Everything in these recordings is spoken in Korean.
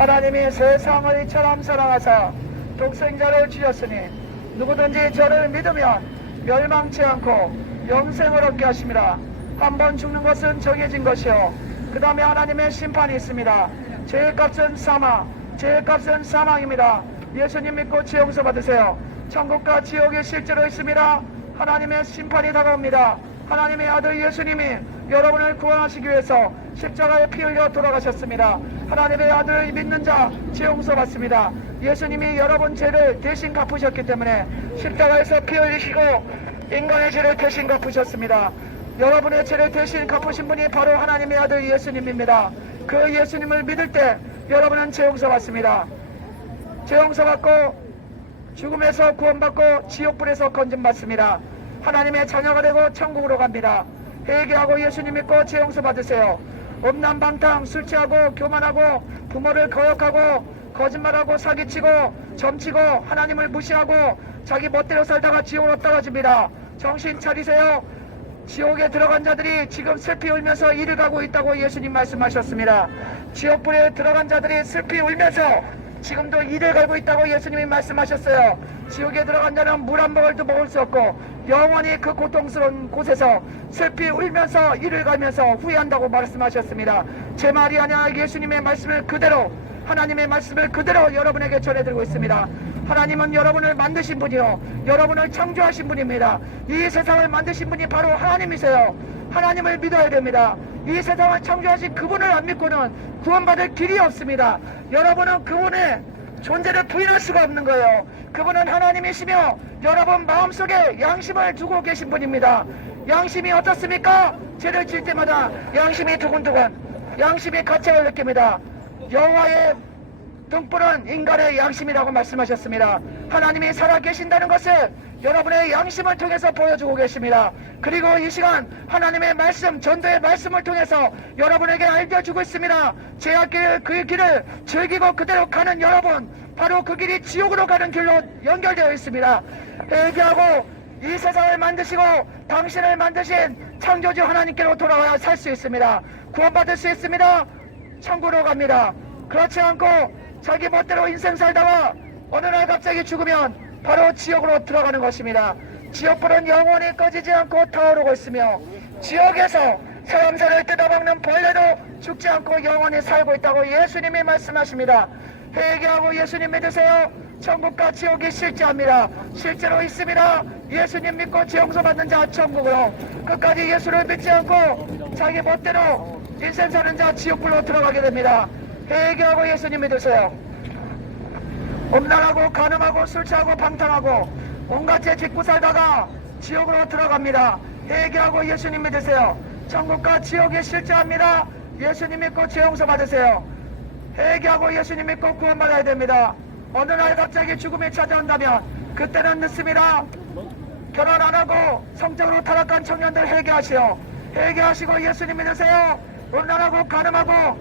하나님이 세상을 이처럼 사랑하사 독생자를 주셨으니 누구든지 저를 믿으면 멸망치 않고 영생을 얻게 하심이라. 한번 죽는 것은 정해진 것이요 그 다음에 하나님의 심판이 있습니다. 죄값은 사망입니다. 예수님 믿고 죄 용서 받으세요. 천국과 지옥이 실제로 있습니다. 하나님의 심판이 다가옵니다. 하나님의 아들 예수님이 여러분을 구원하시기 위해서 십자가에 피 흘려 돌아가셨습니다. 하나님의 아들을 믿는 자 죄 용서 받습니다. 예수님이 여러분 죄를 대신 갚으셨기 때문에 십자가에서 피 흘리시고 인간의 죄를 대신 갚으셨습니다. 여러분의 죄를 대신 갚으신 분이 바로 하나님의 아들 예수님입니다. 그 예수님을 믿을 때 여러분은 죄 용서 받습니다. 죄 용서 받고 죽음에서 구원받고 지옥불에서 건짐받습니다. 하나님의 자녀가 되고 천국으로 갑니다. 회개하고 예수님 믿고 죄 용서 받으세요. 음란방탕, 술취하고 교만하고 부모를 거역하고 거짓말하고 사기치고 점치고 하나님을 무시하고 자기 멋대로 살다가 지옥으로 떨어집니다. 정신 차리세요. 지옥에 들어간 자들이 지금 슬피 울면서 이를 가고 있다고 예수님 말씀하셨습니다. 지옥불에 들어간 자들이 슬피 울면서 지금도 이를 갈고 있다고 예수님이 말씀하셨어요. 지옥에 들어간 자는 물 한 모금도 먹을 수 없고 영원히 그 고통스러운 곳에서 슬피 울면서 이를 갈면서 후회한다고 말씀하셨습니다. 제 말이 아니라 예수님의 말씀을 그대로, 하나님의 말씀을 그대로 여러분에게 전해드리고 있습니다. 하나님은 여러분을 만드신 분이요 여러분을 창조하신 분입니다. 이 세상을 만드신 분이 바로 하나님이세요. 하나님을 믿어야 됩니다. 이 세상을 창조하신 그분을 안 믿고는 구원받을 길이 없습니다. 여러분은 그분의 존재를 부인할 수가 없는 거예요. 그분은 하나님이시며 여러분 마음속에 양심을 두고 계신 분입니다. 양심이 어떻습니까? 죄를 질 때마다 양심이 두근두근, 양심이 가책을 느낍니다. 여호와의 등불은 인간의 양심이라고 말씀하셨습니다. 하나님이 살아계신다는 것을 여러분의 양심을 통해서 보여주고 계십니다. 그리고 이 시간 하나님의 말씀, 전도의 말씀을 통해서 여러분에게 알려주고 있습니다. 죄악길 그 길을 즐기고 그대로 가는 여러분, 바로 그 길이 지옥으로 가는 길로 연결되어 있습니다. 회개하고 이 세상을 만드시고 당신을 만드신 창조주 하나님께로 돌아와야 살 수 있습니다. 구원받을 수 있습니다. 천국으로 갑니다. 그렇지 않고 자기 멋대로 인생 살다가 어느 날 갑자기 죽으면 바로 지옥으로 들어가는 것입니다. 지옥불은 영원히 꺼지지 않고 타오르고 있으며 지옥에서 사람 살을 뜯어먹는 벌레도 죽지 않고 영원히 살고 있다고 예수님이 말씀하십니다. 회개하고 예수님 믿으세요. 천국과 지옥이 실제합니다. 실제로 있습니다. 예수님 믿고 죄 용서 받는 자 천국으로, 끝까지 예수를 믿지 않고 자기 멋대로 인생 사는 자 지옥불로 들어가게 됩니다. 회개하고 예수님 믿으세요. 음란하고 간음하고 술 취하고 방탕하고 온갖 죄 짓고 살다가 지옥으로 들어갑니다. 회개하고 예수님 믿으세요. 천국과 지옥이 실제합니다. 예수님 믿고 죄 용서 받으세요. 회개하고 예수님 믿고 구원받아야 됩니다. 어느 날 갑자기 죽음이 찾아온다면 그때는 늦습니다. 결혼 안 하고 성적으로 타락한 청년들 회개하시오. 회개하시고 예수님 믿으세요. 음란하고 간음하고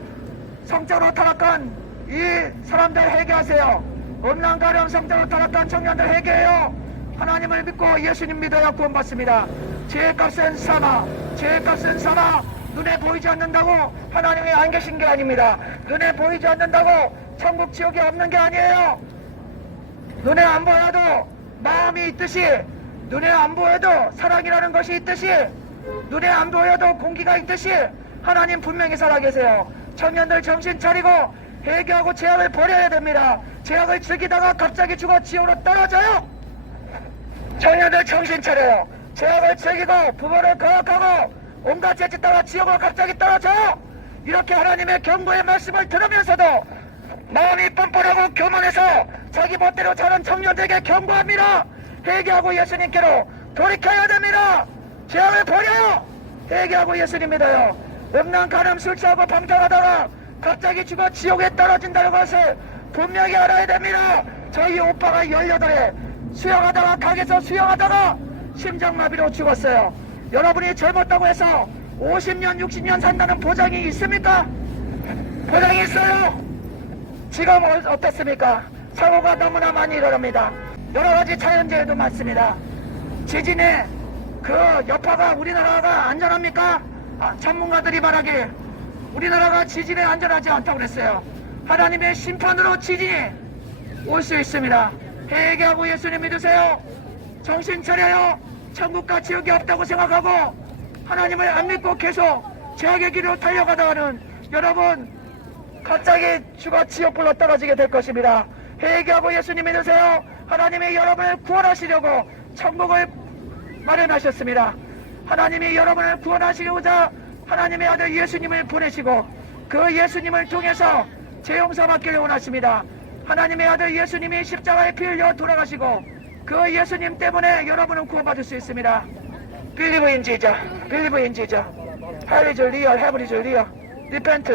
성적으로 타락한 이 사람들 회개하세요. 음란 간음 성적으로 타락한 청년들 회개해요. 하나님을 믿고 예수님 믿어야 구원받습니다. 죄값은 사망, 죄값은 사망. 눈에 보이지 않는다고 하나님이 안 계신 게 아닙니다. 눈에 보이지 않는다고 천국 지옥이 없는 게 아니에요. 눈에 안 보여도 마음이 있듯이, 눈에 안 보여도 사랑이라는 것이 있듯이, 눈에 안 보여도 공기가 있듯이 하나님 분명히 살아계세요. 청년들 정신 차리고 회개하고 죄악을 버려야 됩니다. 죄악을 즐기다가 갑자기 죽어 지옥으로 떨어져요. 청년들 정신 차려요. 죄악을 즐기고 부모를 거역하고 온갖 죄 짓다가 지옥으로 갑자기 떨어져요. 이렇게 하나님의 경고의 말씀을 들으면서도 마음이 뻔뻔하고 교만해서 자기 멋대로 사는 청년들에게 경고합니다. 회개하고 예수님께로 돌이켜야 됩니다. 죄악을 버려요. 회개하고 예수님 믿어요. 음란 간음 술 취하고 방탕하다가 갑자기 죽어 지옥에 떨어진다는 것을 분명히 알아야 됩니다. 저희 오빠가 18에 수영하다가 강에서 수영하다가 심장마비로 죽었어요. 여러분이 젊었다고 해서 50년 60년 산다는 보장이 있습니까? 보장이 있어요. 지금 어떻습니까? 사고가 너무나 많이 일어납니다. 여러가지 자연재해도 많습니다. 지진에 그 여파가 우리나라가 안전합니까? 전문가들이 말하길 우리나라가 지진에 안전하지 않다고 그랬어요. 하나님의 심판으로 지진이 올 수 있습니다. 회개하고 예수님 믿으세요. 정신 차려요. 천국과 지옥이 없다고 생각하고 하나님을 안 믿고 계속 죄악의 길로 달려가다가는 여러분 갑자기 죽어 지옥불로 떨어지게 될 것입니다. 회개하고 예수님 믿으세요. 하나님이 여러분을 구원하시려고 천국을 마련하셨습니다. 하나님이 여러분을 구원하시고자 하나님의 아들 예수님을 보내시고 그 예수님을 통해서 죄 용서 받기를 원하십니다. 하나님의 아들 예수님이 십자가에 피 흘려 돌아가시고 그 예수님 때문에 여러분은 구원받을 수 있습니다. Believe in Jesus. Believe in Jesus. Hell is real. Heaven is real. Repent.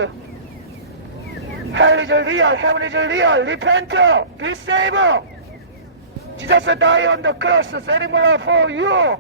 Hell is real. Heaven is real. Repent. Be saved. Jesus died on the cross, saving for you.